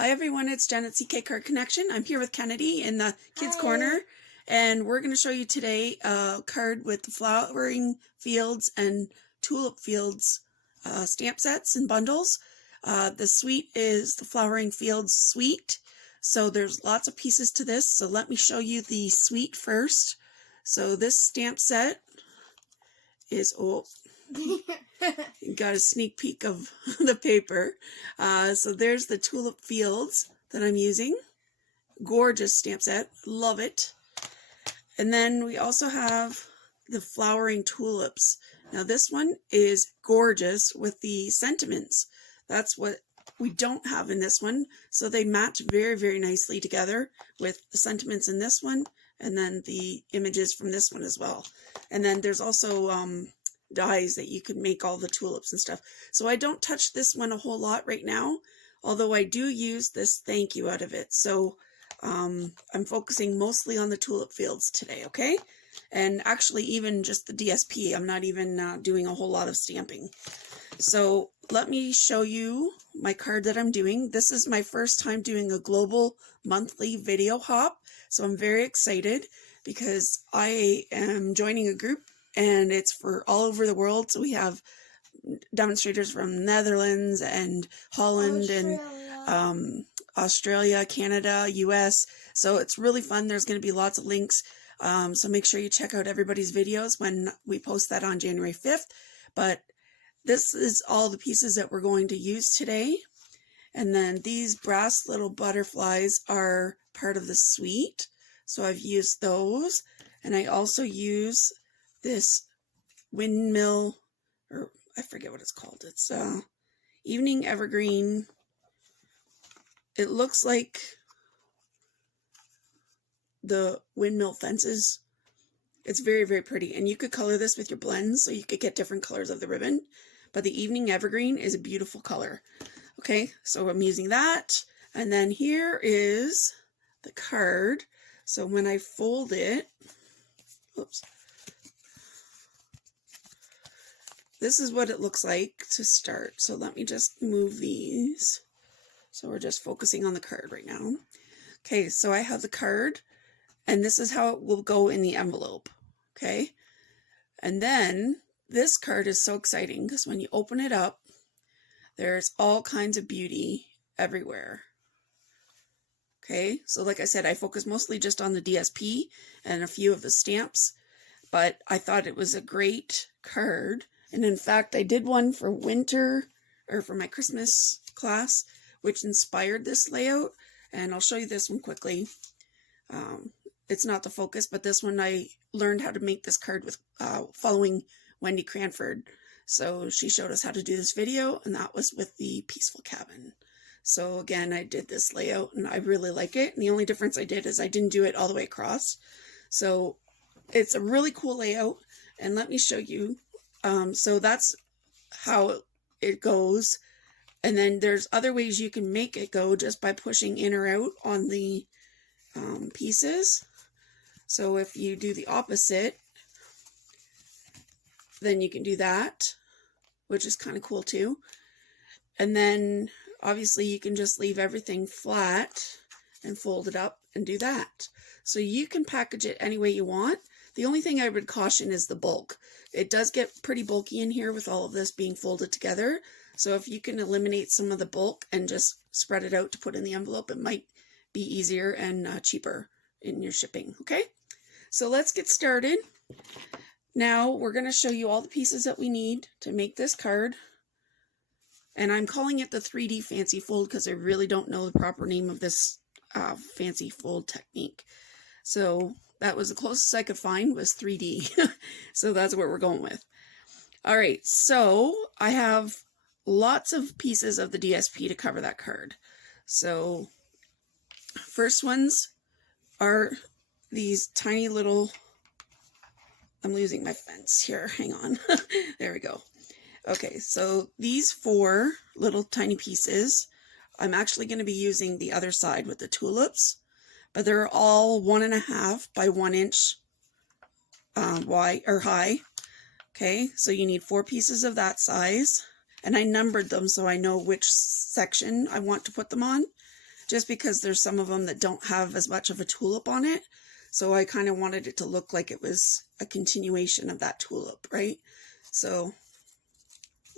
Hi everyone, it's Jen at CK Card Connection. I'm here with Kennedy in the Kids Corner, and we're going to show you today a card with the Flowering Fields and Tulip Fields stamp sets and bundles. The suite is the Flowering Fields suite, so there's lots of pieces to this. So let me show you the suite first. So this stamp set is, you got a sneak peek of the paper. So there's the Tulip Fields that I'm using. Gorgeous stamp set. Love it. And then we also have the Flowering Tulips. Now this one is gorgeous with the sentiments. That's what we don't have in this one. So they match very, very nicely together with the sentiments in this one and then the images from this one as well. And then there's also dies that you can make all the tulips and stuff. So I don't touch this one a whole lot right now, although I do use this thank you out of it. So I'm focusing mostly on the Tulip Fields today, okay? And actually even just the DSP, I'm not even doing a whole lot of stamping. So let me show you my card that I'm doing. This is my first time doing a global monthly video hop, so I'm very excited because I am joining a group and it's for all over the world. So we have demonstrators from Netherlands and Holland and Australia, Canada, US. So it's really fun. There's going to be lots of links. So make sure you check out everybody's videos when we post that on January 5th. But this is all the pieces that we're going to use today. And then these brass little butterflies are part of the suite. So I've used those. And I also use this windmill, or I forget what it's called. It's evening evergreen. It looks like the windmill fences. It's very, very pretty. And you could color this with your blends, so you could get different colors of the ribbon. But the evening evergreen is a beautiful color. Okay, so I'm using that. And then here is the card. So when I fold it, oops. This is what it looks like to start. So let me just move these. So we're just focusing on the card right now. Okay, so I have the card, and this is how it will go in the envelope. Okay, and then this card is so exciting because when you open it up, there's all kinds of beauty everywhere. Okay, so like I said, I focus mostly just on the DSP and a few of the stamps, but I thought it was a great card. And in fact, I did one for winter, or for my Christmas class, which inspired this layout. And I'll show you this one quickly. It's not the focus, but this one I learned how to make this card with following Wendy Cranford. So she showed us how to do this video, and that was with the Peaceful Cabin. So again, I did this layout, and I really like it. And the only difference I did is I didn't do it all the way across. So it's a really cool layout, and let me show you. So that's how it goes. And then there's other ways you can make it go just by pushing in or out on the pieces. So if you do the opposite, then you can do that, which is kind of cool too. And then obviously you can just leave everything flat and fold it up and do that. So you can package it any way you want. The only thing I would caution is the bulk. It does get pretty bulky in here with all of this being folded together. So if you can eliminate some of the bulk and just spread it out to put in the envelope, it might be easier and cheaper in your shipping. Okay, so let's get started. Now we're going to show you all the pieces that we need to make this card. And I'm calling it the 3D fancy fold because I really don't know the proper name of this fancy fold technique. So that was the closest I could find, was 3D. So that's what we're going with. All right, so I have lots of pieces of the DSP to cover that card. So first ones are these tiny little, I'm losing my fence here, hang on. There we go. Okay, so these 4 little tiny pieces, I'm actually going to be using the other side with the tulips, but they're all 1.5 by 1 inch wide or high. Okay, so you need 4 pieces of that size, and I numbered them so I know which section I want to put them on. just because there's some of them that don't have as much of a tulip on it. So I kind of wanted it to look like it was a continuation of that tulip, right? So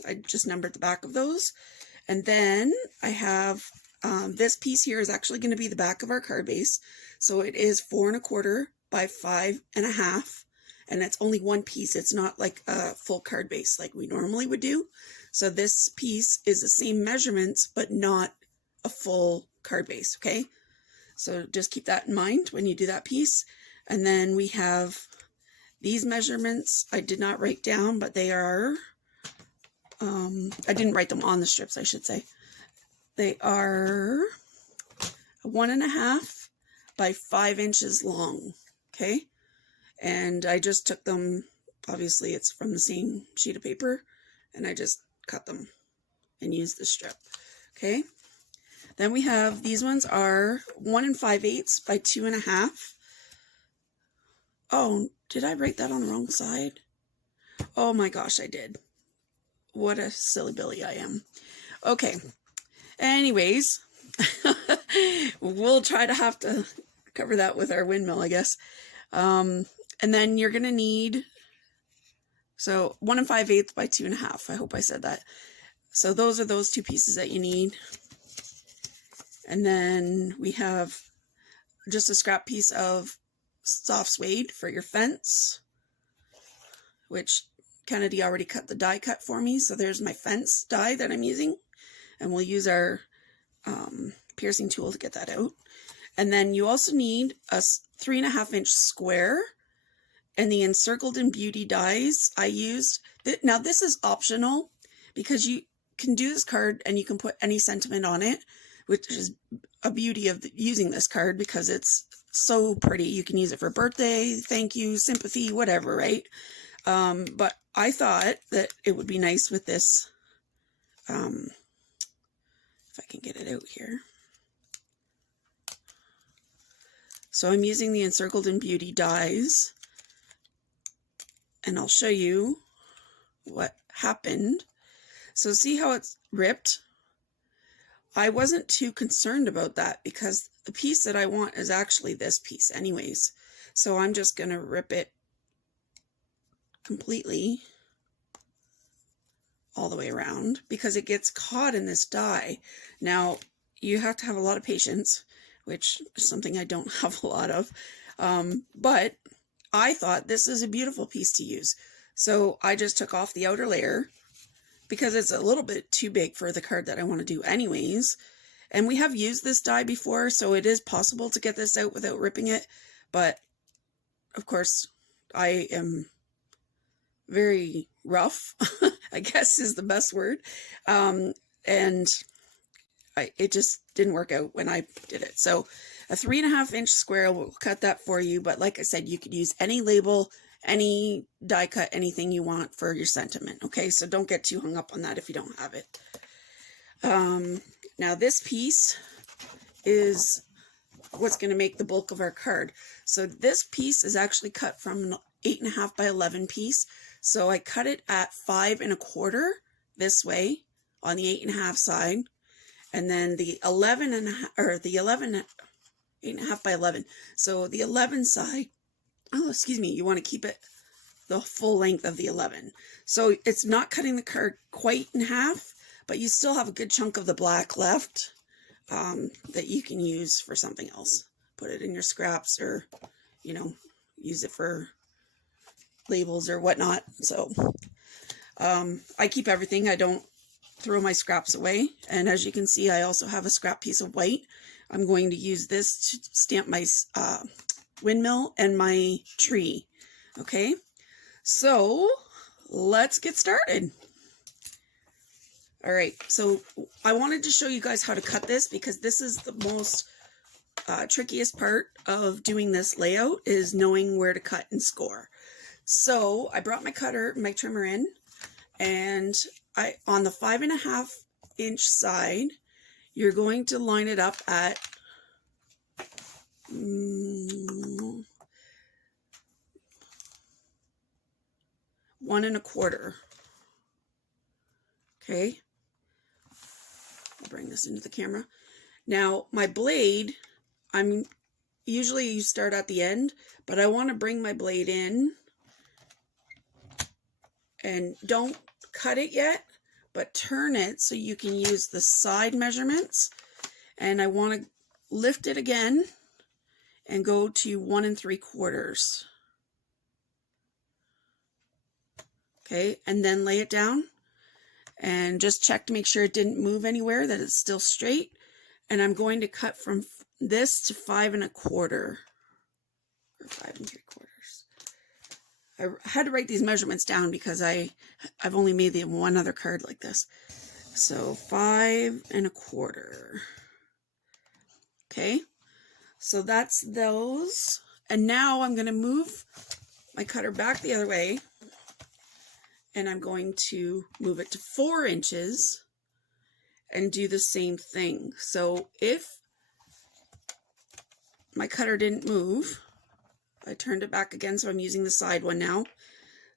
I just numbered the back of those. And then I have this piece here is actually going to be the back of our card base. So it is 4 1/4 by 5 1/2. And it's only one piece. It's not like a full card base like we normally would do. So this piece is the same measurements, but not a full card base, okay? So just keep that in mind when you do that piece. And then we have these measurements. I did not write down, but they are, I didn't write them on the strips, I should say. They are 1 1/2 by 5 inches long, okay? And I just took them, obviously it's from the same sheet of paper, and I just cut them and used the strip, okay? Then we have, these ones are 1 5/8 by 2 1/2. Oh, did I write that on the wrong side? Oh my gosh, I did. What a silly Billy I am. Okay, anyways, we'll try to have to cover that with our windmill, I guess. And then you're going to need, so 1 5/8 by 2 1/2. I hope I said that. So those are those two pieces that you need. And then we have just a scrap piece of soft suede for your fence, which Kennedy already cut the die cut for me. So there's my fence die that I'm using. And we'll use our piercing tool to get that out. And then you also need a 3 1/2 inch square. And the Encircled in Beauty dies I used. Now this is optional because you can do this card and you can put any sentiment on it, which is a beauty of using this card because it's so pretty. You can use it for birthday, thank you, sympathy, whatever, right? But I thought that it would be nice with this, if I can get it out here. So I'm using the Encircled in Beauty dies. And I'll show you what happened. So see how it's ripped? I wasn't too concerned about that because the piece that I want is actually this piece anyways. So I'm just going to rip it completely all the way around because it gets caught in this die. Now, you have to have a lot of patience, which is something I don't have a lot of. But I thought this is a beautiful piece to use. So I just took off the outer layer because it's a little bit too big for the card that I want to do anyways. And we have used this die before, so it is possible to get this out without ripping it. But of course, I am very rough, I guess is the best word. It just didn't work out when I did it. So a 3 1/2 inch square, will cut that for you. But like I said, you could use any label, any die cut, anything you want for your sentiment. Okay, so don't get too hung up on that if you don't have it. Now this piece is what's going to make the bulk of our card. So this piece is actually cut from an 8 1/2 by 11 piece. So I cut it at 5 1/4 this way on the 8 1/2 side. And then the 11 8 1/2 by 11. So the 11 side, oh, excuse me, you want to keep it the full length of the 11. So it's not cutting the card quite in half, but you still have a good chunk of the black left that you can use for something else. Put it in your scraps or, you know, use it for labels or whatnot. So I keep everything. I don't throw my scraps away. And as you can see, I also have a scrap piece of white. I'm going to use this to stamp my windmill and my tree. Okay, so let's get started. All right, so I wanted to show you guys how to cut this because this is the most trickiest part of doing this layout, is knowing where to cut and score. So I brought my cutter, my trimmer in, and on the 5 1/2 inch side, you're going to line it up at 1 1/4. Okay, I'll bring this into the camera. Now my blade, usually you start at the end, but I want to bring my blade in, and don't cut it yet, but turn it so you can use the side measurements. And I want to lift it again and go to 1 3/4. Okay, and then lay it down and just check to make sure it didn't move anywhere, that it's still straight. And I'm going to cut from this to 5 1/4 or 5 3/4. I had to write these measurements down because I've only made the one other card like this. So 5 1/4. Okay, so that's those. And now I'm going to move my cutter back the other way, and I'm going to move it to 4 inches and do the same thing. So if my cutter didn't move, I turned it back again, so I'm using the side one now.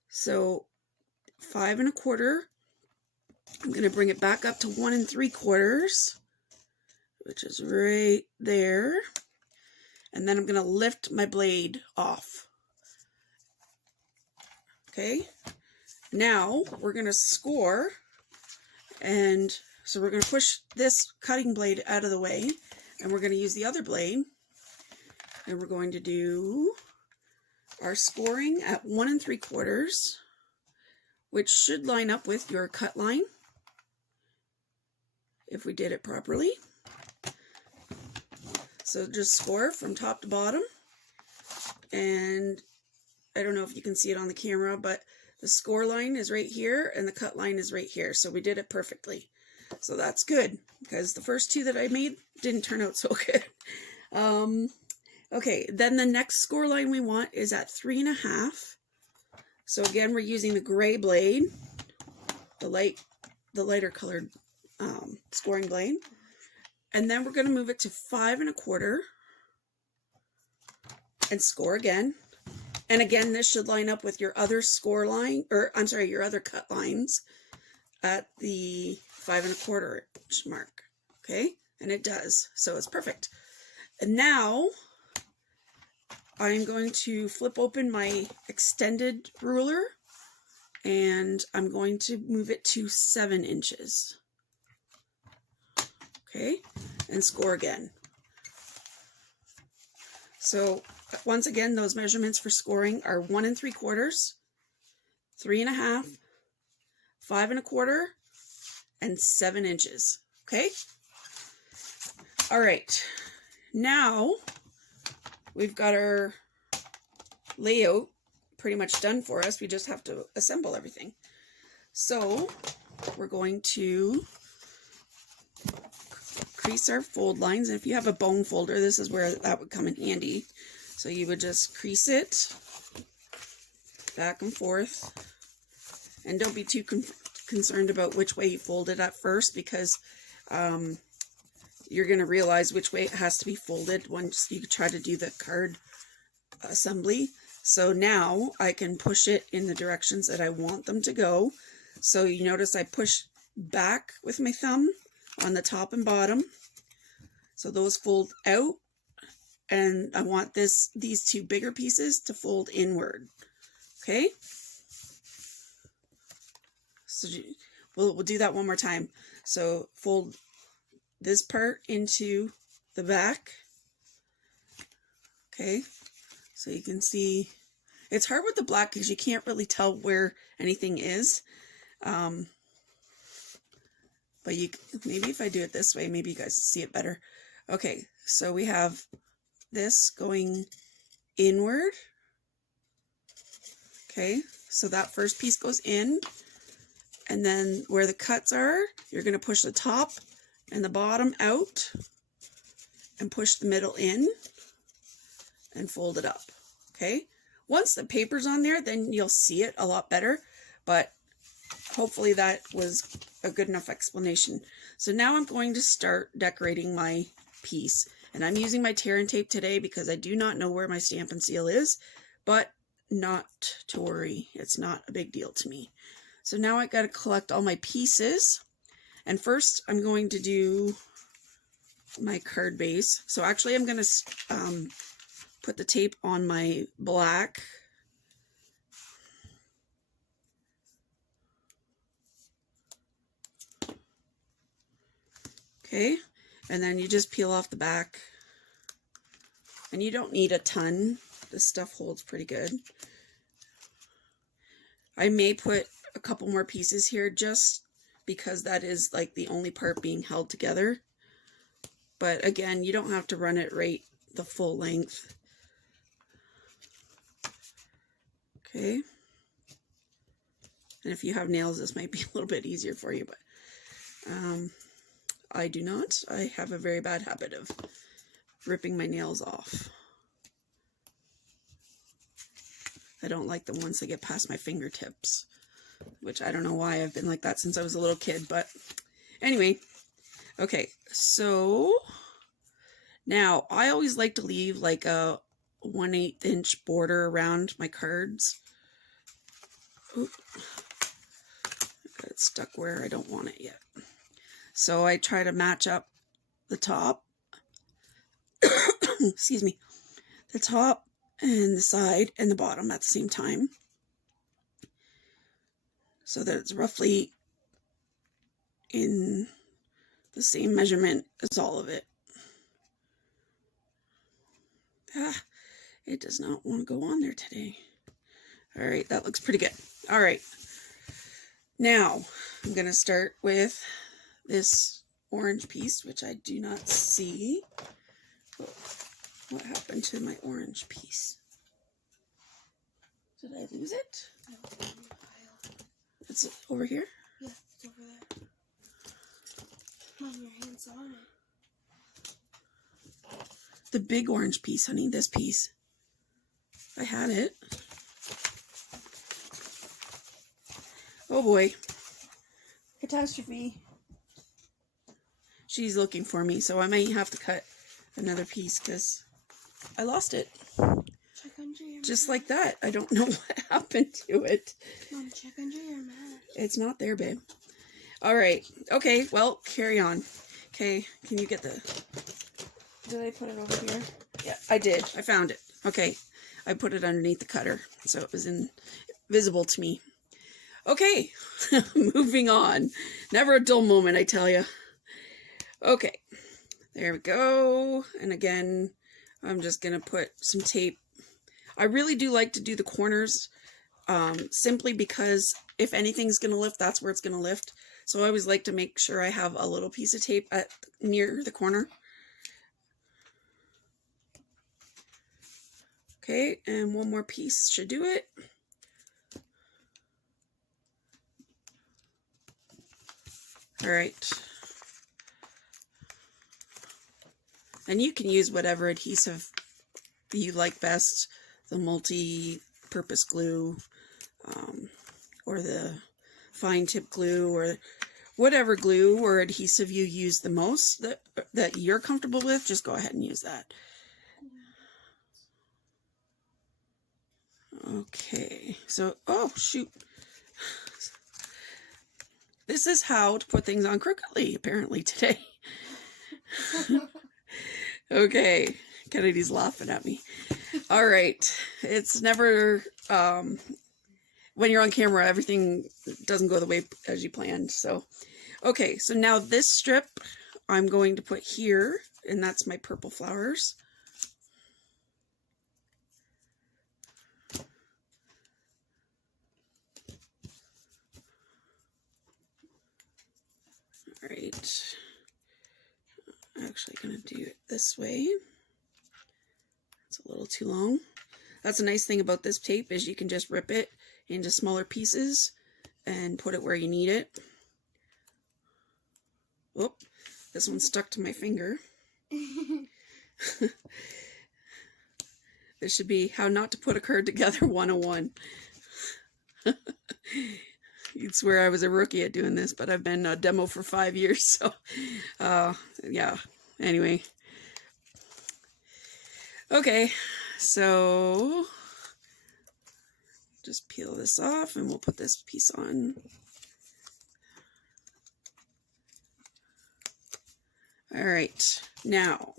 So 5 1/4, I'm going to bring it back up to 1 3/4, which is right there. And then I'm going to lift my blade off. Okay, now we're going to score, and so we're going to push this cutting blade out of the way, and we're going to use the other blade, and we're going to do our scoring at 1 3/4, which should line up with your cut line if we did it properly. So just score from top to bottom, and I don't know if you can see it on the camera, but the score line is right here and the cut line is right here. So we did it perfectly. So that's good, because the first two that I made didn't turn out so good. Okay, then the next score line we want is at 3 1/2. So again, we're using the gray blade, the lighter colored scoring blade. And then we're going to move it to 5 1/4 and score again. And again, this should line up with your other score line, or I'm sorry, your other cut lines at the 5 1/4 inch mark. Okay, and it does, so it's perfect. And now I'm going to flip open my extended ruler, and I'm going to move it to 7 inches. Okay, and score again. So once again, those measurements for scoring are 1 3/4, 3 1/2, 5 1/4, and 7 inches. Okay. All right. Now we've got our layout pretty much done for us. We just have to assemble everything. So we're going to crease our fold lines. And if you have a bone folder, this is where that would come in handy. So you would just crease it back and forth. And don't be too concerned about which way you fold it at first, because you're going to realize which way it has to be folded once you try to do the card assembly. So now I can push it in the directions that I want them to go. So you notice I push back with my thumb on the top and bottom, so those fold out, and I want these two bigger pieces to fold inward. Okay, so we'll do that one more time. So fold this part into the back. Okay, so you can see it's hard with the black because you can't really tell where anything is. But maybe if I do it this way, maybe you guys see it better. Okay, so we have this going inward. Okay, so that first piece goes in, and then where the cuts are, you're going to push the top and the bottom out and push the middle in and fold it up. Okay, once the paper's on there, then you'll see it a lot better, but hopefully that was a good enough explanation. So now I'm going to start decorating my piece, and I'm using my tear and tape today because I do not know where my Stampin' Seal is, but not to worry, it's not a big deal to me. So now I got to collect all my pieces, and first I'm going to do my card base. So actually I'm going to put the tape on my black. Okay, and then you just peel off the back. And you don't need a ton. This stuff holds pretty good. I may put a couple more pieces here just because that is like the only part being held together. But again, you don't have to run it right the full length. Okay. And if you have nails, this might be a little bit easier for you, but I do not. I have a very bad habit of ripping my nails off. I don't like the ones that get past my fingertips, which I don't know why. I've been like that since I was a little kid, but anyway. Okay, so now I always like to leave like a 1/8 inch border around my cards. Oop. I got it stuck where I don't want it yet. So I try to match up the top, excuse me, the top and the side and the bottom at the same time, so that it's roughly in the same measurement as all of it. It does not want to go on there today. All right, that looks pretty good. All right, now I'm going to start with this orange piece, which I do not see. Oh, what happened to my orange piece? Did I lose it? It's over here? Yeah, it's over there. Mom, your hand's on it. The big orange piece, honey, this piece. I had it. Oh boy. Catastrophe. She's looking for me, so I might have to cut another piece because I lost it. Check under your Just like that. I don't know what happened to it. Mom, check under your mat. It's not there, babe. All right. Okay, well, carry on. Okay, can you get the... Did I put it over here? Yeah, I did. I found it. Okay, I put it underneath the cutter, so it was invisible to me. Okay, moving on. Never a dull moment, I tell you. Okay, there we go. And again, I'm just going to put some tape. I really do like to do the corners simply because if anything's going to lift, that's where it's going to lift. So I always like to make sure I have a little piece of tape near the corner. Okay, and one more piece should do it. All right. And you can use whatever adhesive you like best, the multi-purpose glue, or the fine tip glue, or whatever glue or adhesive you use the most that you're comfortable with. Just go ahead and use that. Okay, so, oh shoot. This is how to put things on crookedly, apparently, today. Okay, Kennedy's laughing at me. All right, it's never, when you're on camera, everything doesn't go the way as you planned. So, okay, so now this strip I'm going to put here, and that's my purple flowers. All right, I'm actually going to do it this way. It's a little too long. That's a nice thing about this tape is you can just rip it into smaller pieces and put it where you need it. Whoop, this one's stuck to my finger. This should be how not to put a card together 101. You'd swear I was a rookie at doing this, but I've been a demo for 5 years, so yeah, anyway. Okay, so just peel this off and we'll put this piece on. Alright, now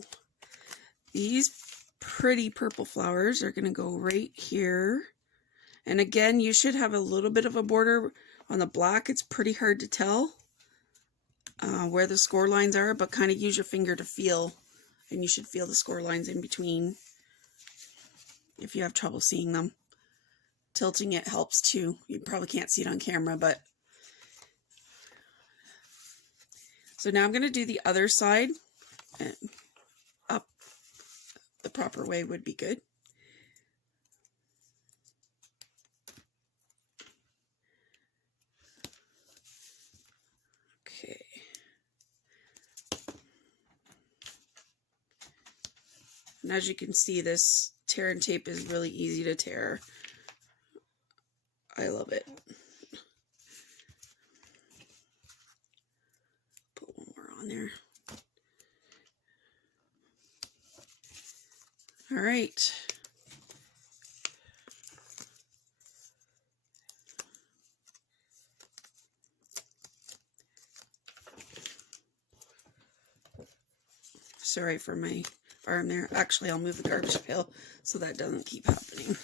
these pretty purple flowers are going to go right here. And again, you should have a little bit of a border on the black. It's pretty hard to tell where the score lines are, but kind of use your finger to feel, and you should feel the score lines in between if you have trouble seeing them. Tilting it helps too. You probably can't see it on camera, but so now I'm going to do the other side, and up the proper way would be good. Okay. And as you can see, this tear and tape is really easy to tear. I love it. Put one more on there. All right. Sorry for my arm there. Actually, I'll move the garbage pail so that doesn't keep happening.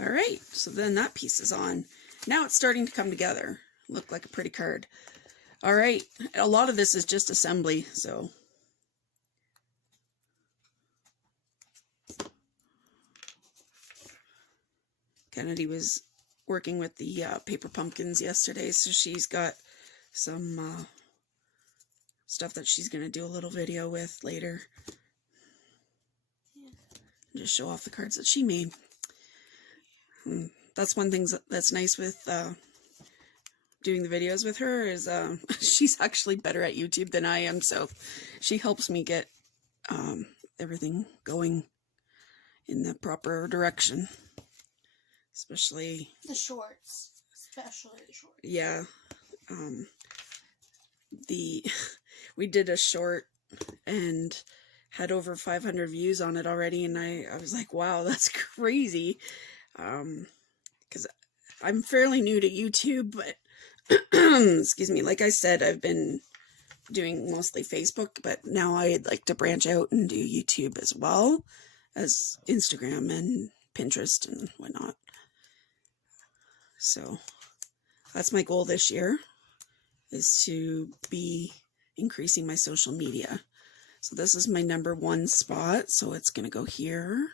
All right, so then that piece is on. Now it's starting to come together. Look like a pretty card. All right, a lot of this is just assembly, so. Kennedy was working with the paper pumpkins yesterday, so she's got some stuff that she's going to do a little video with later. Just show off the cards that she made. That's one thing that's nice with doing the videos with her is she's actually better at YouTube than I am, so she helps me get everything going in the proper direction. Especially the shorts. Yeah. We did a short and had over 500 views on it already, and I was like, wow, that's crazy. Because I'm fairly new to YouTube, but excuse me, like I said, I've been doing mostly Facebook, but now I'd like to branch out and do YouTube as well as Instagram and Pinterest and whatnot. So that's my goal this year, is to be increasing my social media. So this is my #1 spot, so it's going to go here.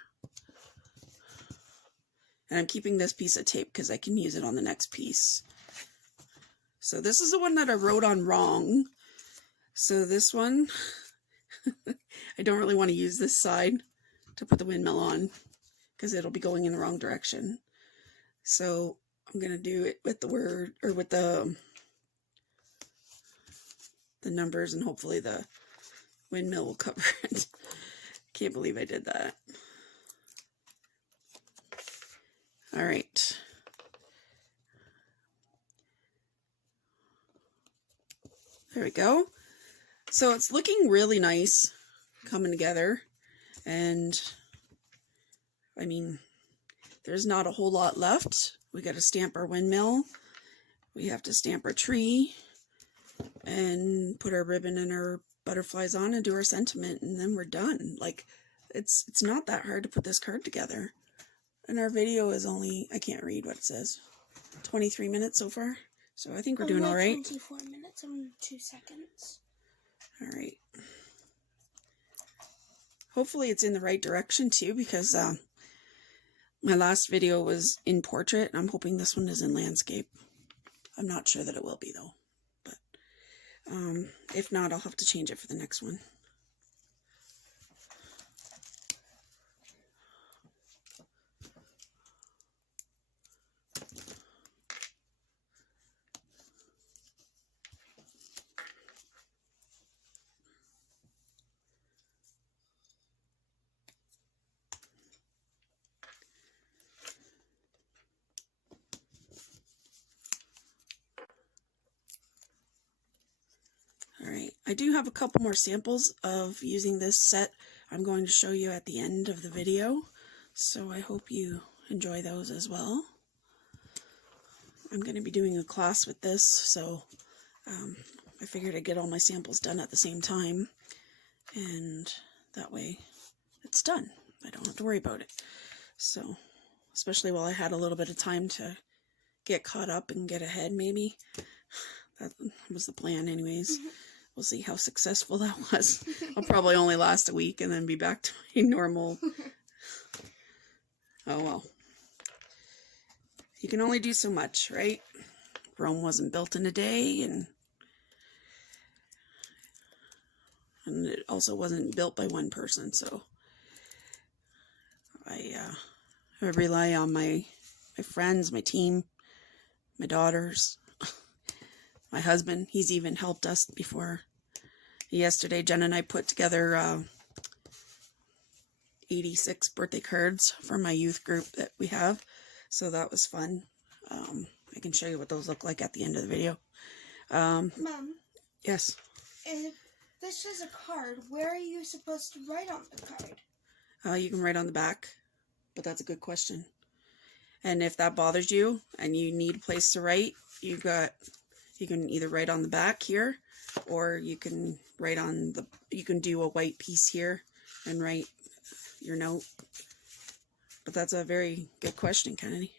And I'm keeping this piece of tape because I can use it on the next piece. So this is the one that I wrote on wrong. So this one, I don't really want to use this side to put the windmill on because it'll be going in the wrong direction. So I'm going to do it with the word, or with the numbers, and hopefully the windmill will cover it. Can't believe I did that. All right. There we go. So it's looking really nice coming together, and I mean, there's not a whole lot left. We got to stamp our windmill. We have to stamp our tree and put our ribbon and our butterflies on and do our sentiment, and then we're done. Like, it's not that hard to put this card together. And our video is only, I can't read what it says, 23 minutes so far. So I think we're doing all right. 24 minutes and 2 seconds. All right. Hopefully it's in the right direction too, because my last video was in portrait, and I'm hoping this one is in landscape. I'm not sure that it will be though, but if not, I'll have to change it for the next one. I do have a couple more samples of using this set I'm going to show you at the end of the video, so I hope you enjoy those as well. I'm going to be doing a class with this, so I figured I'd get all my samples done at the same time, and that way it's done. I don't have to worry about it. So, especially while I had a little bit of time to get caught up and get ahead, maybe. That was the plan anyways. We'll see how successful that was. I'll probably only last a week and then be back to my normal. Oh well. You can only do so much, right? Rome wasn't built in a day, and it also wasn't built by one person, so I rely on my friends, my team, my daughters, my husband. He's even helped us before. Yesterday, Jen and I put together 86 birthday cards for my youth group that we have, so that was fun. I can show you what those look like at the end of the video. Mom? Yes? If this is a card, where are you supposed to write on the card? You can write on the back, but that's a good question. And if that bothers you and you need a place to write, you can either write on the back here, or you can write on you can do a white piece here and write your note. But that's a very good question, Kennedy.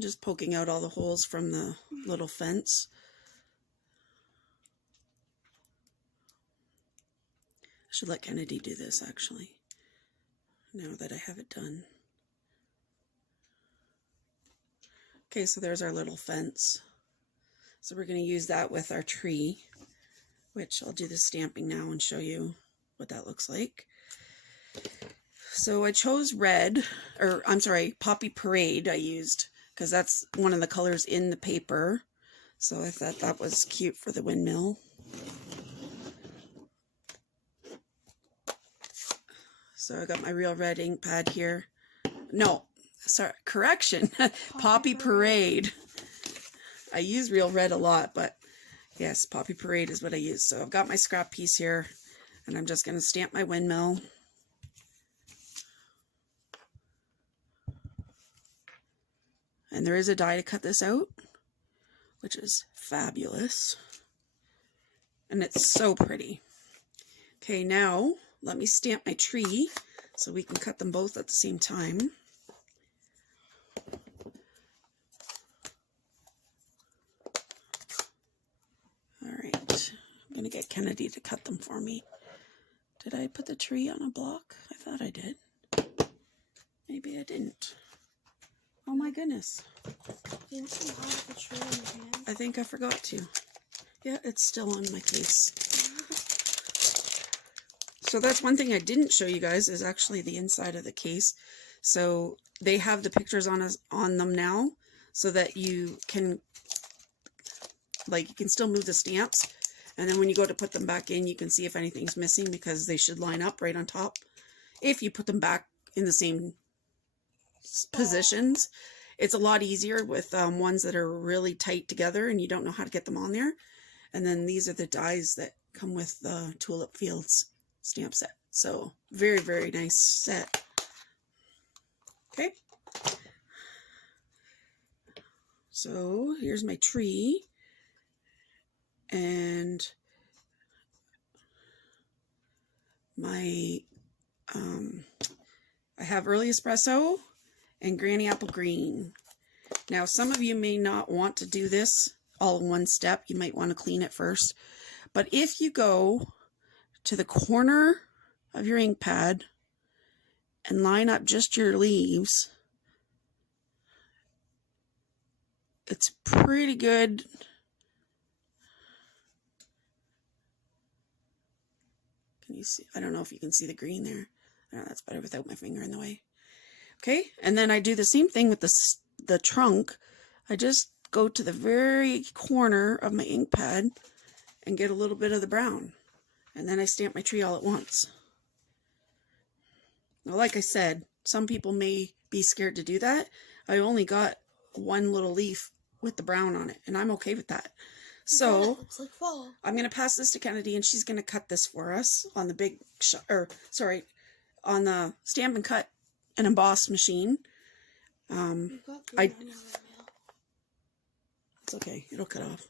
Just poking out all the holes from the little fence. I should let Kennedy do this, actually, now that I have it done. Okay, so there's our little fence. So we're going to use that with our tree, which I'll do the stamping now and show you what that looks like. So I chose red, or I'm sorry, Poppy Parade I used, because that's one of the colors in the paper. So I thought that was cute for the windmill. So I got my real red ink pad here. No, sorry, correction. Poppy Parade. I use real red a lot, but yes, Poppy Parade is what I use. So I've got my scrap piece here, and I'm just going to stamp my windmill. And there is a die to cut this out, which is fabulous. And it's so pretty. Okay, now let me stamp my tree so we can cut them both at the same time. Alright, I'm going to get Kennedy to cut them for me. Did I put the tree on a block? I thought I did. Maybe I didn't. Oh my goodness. You still have the tree in your hand? I think I forgot to. Yeah, it's still on my case. So that's one thing I didn't show you guys, is actually the inside of the case. So they have the pictures on them now, so that you can, like, you can still move the stamps, and then when you go to put them back in, you can see if anything's missing, because they should line up right on top if you put them back in the same positions. It's a lot easier with ones that are really tight together and you don't know how to get them on there. And then these are the dies that come with the Tulip Fields stamp set. So very, very nice set. Okay. So here's my tree. And my, I have early espresso and Granny Apple Green. Now, some of you may not want to do this all in one step. You might want to clean it first. But if you go to the corner of your ink pad and line up just your leaves, it's pretty good. Can you see? I don't know if you can see the green there. I don't know, that's better without my finger in the way. Okay, and then I do the same thing with the trunk. I just go to the very corner of my ink pad and get a little bit of the brown. And then I stamp my tree all at once. Now, like I said, some people may be scared to do that. I only got one little leaf with the brown on it, and I'm okay with that. So, it looks like fall. I'm going to pass this to Kennedy, and she's going to cut this for us on the big, on the Stamp and Cut and Emboss machine. It's okay, it'll cut off.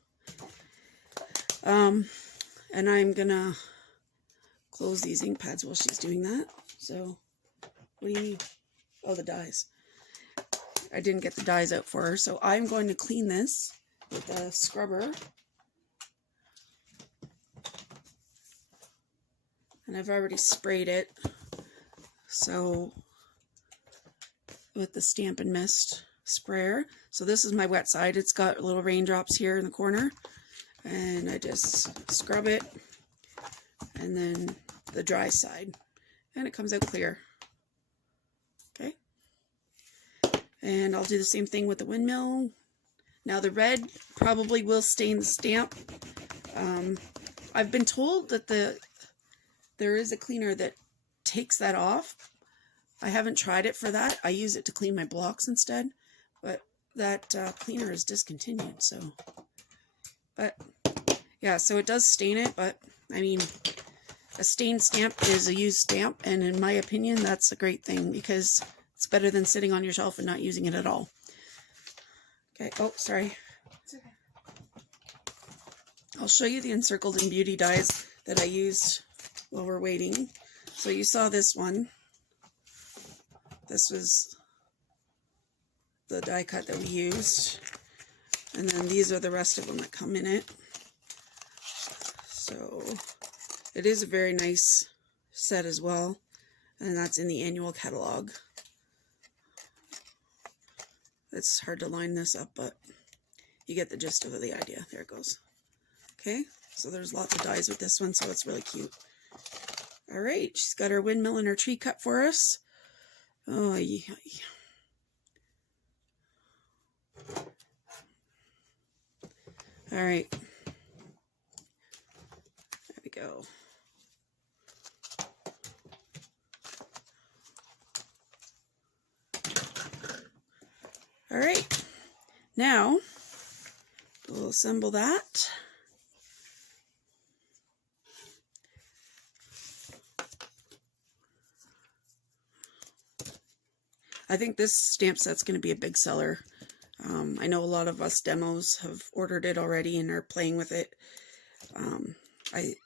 And I'm gonna close these ink pads while she's doing that. So, what do you mean? Oh, the dies. I didn't get the dies out for her, so I'm going to clean this with a scrubber. And I've already sprayed it, so with the Stamp and Mist sprayer. So this is my wet side. It's got little raindrops here in the corner, and I just scrub it, and then the dry side, and it comes out clear. Okay, and I'll do the same thing with the windmill. Now the red probably will stain the stamp. I've been told that there is a cleaner that takes that off. I haven't tried it for that. I use it to clean my blocks instead, but that cleaner is discontinued. So, but yeah, so it does stain it, but I mean, a stained stamp is a used stamp, and in my opinion, that's a great thing because it's better than sitting on your shelf and not using it at all. Okay, oh, sorry. It's okay. I'll show you the Encircled and Beauty dies that I used while we're waiting. So you saw this one. This was the die cut that we used. And then these are the rest of them that come in it. So it is a very nice set as well. And that's in the annual catalog. It's hard to line this up, but you get the gist of the idea. There it goes. Okay, so there's lots of dies with this one, so it's really cute. Alright, she's got her windmill and her tree cut for us. Oh, yeah. Alright. There we go. Alright. Now, we'll assemble that. I think this stamp set's going to be a big seller. I know a lot of us demos have ordered it already and are playing with it. And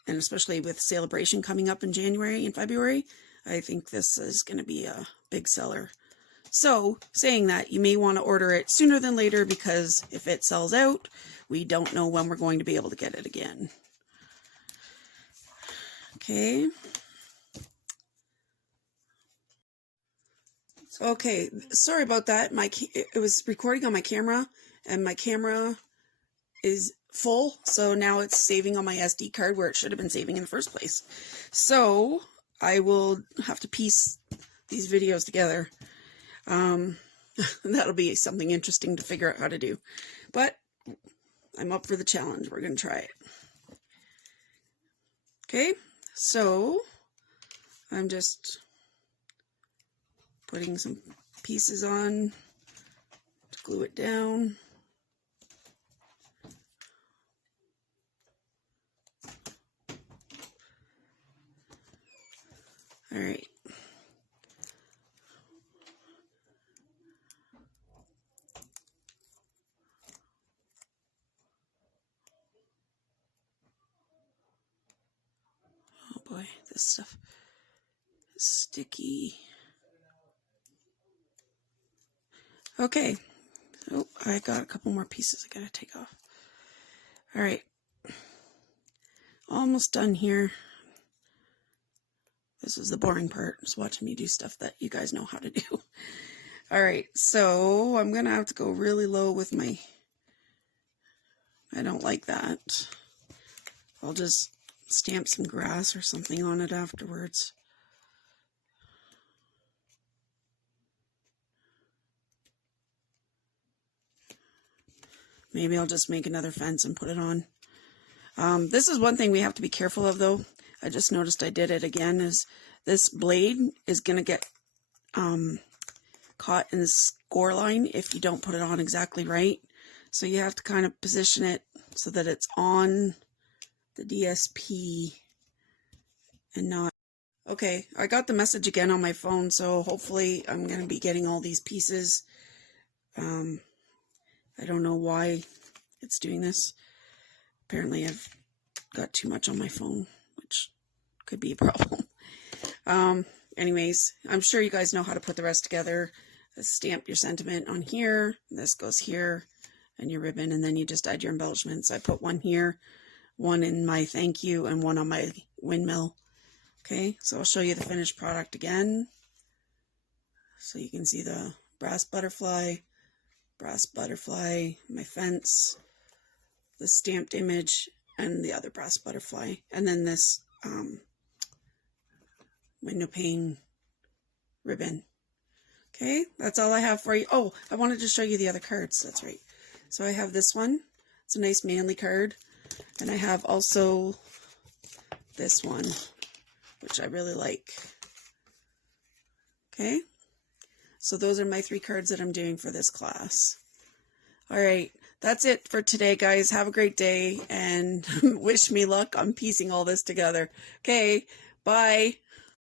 especially with Celebration coming up in January and February, I think this is going to be a big seller. So, saying that, you may want to order it sooner than later because if it sells out, we don't know when we're going to be able to get it again. Okay. Okay, sorry about that. It was recording on my camera, and my camera is full, so now it's saving on my SD card where it should have been saving in the first place. So I will have to piece these videos together. That'll be something interesting to figure out how to do. But I'm up for the challenge. We're going to try it. Okay, so I'm just putting some pieces on to glue it down. All right. Oh boy, this stuff is sticky. Okay, oh, I got a couple more pieces I gotta take off. All right, almost done here. This is the boring part, just watching me do stuff that you guys know how to do. All right, so I'm gonna have to go really low with my, I don't like that. I'll just stamp some grass or something on it afterwards. Maybe I'll just make another fence and put it on. This is one thing we have to be careful of, though. I just noticed I did it again, is this blade is going to get caught in the score line if you don't put it on exactly right. So you have to kind of position it so that it's on the DSP and not... Okay, I got the message again on my phone, so hopefully I'm going to be getting all these pieces. I don't know why it's doing this. Apparently I've got too much on my phone, which could be a problem. Anyways, I'm sure you guys know how to put the rest together. Stamp your sentiment on here. This goes here, and your ribbon, and then you just add your embellishments. I put one here, one in my thank you, and one on my windmill. Okay, so I'll show you the finished product again. So you can see the brass butterfly, my fence, the stamped image, and the other brass butterfly, and then this window pane ribbon. Okay, that's all I have for you. Oh, I wanted to show you the other cards. That's right. So I have this one. It's a nice manly card. And I have also this one, which I really like. Okay, so those are my 3 cards that I'm doing for this class. All right, that's it for today, guys. Have a great day, and wish me luck on piecing all this together. Okay, bye.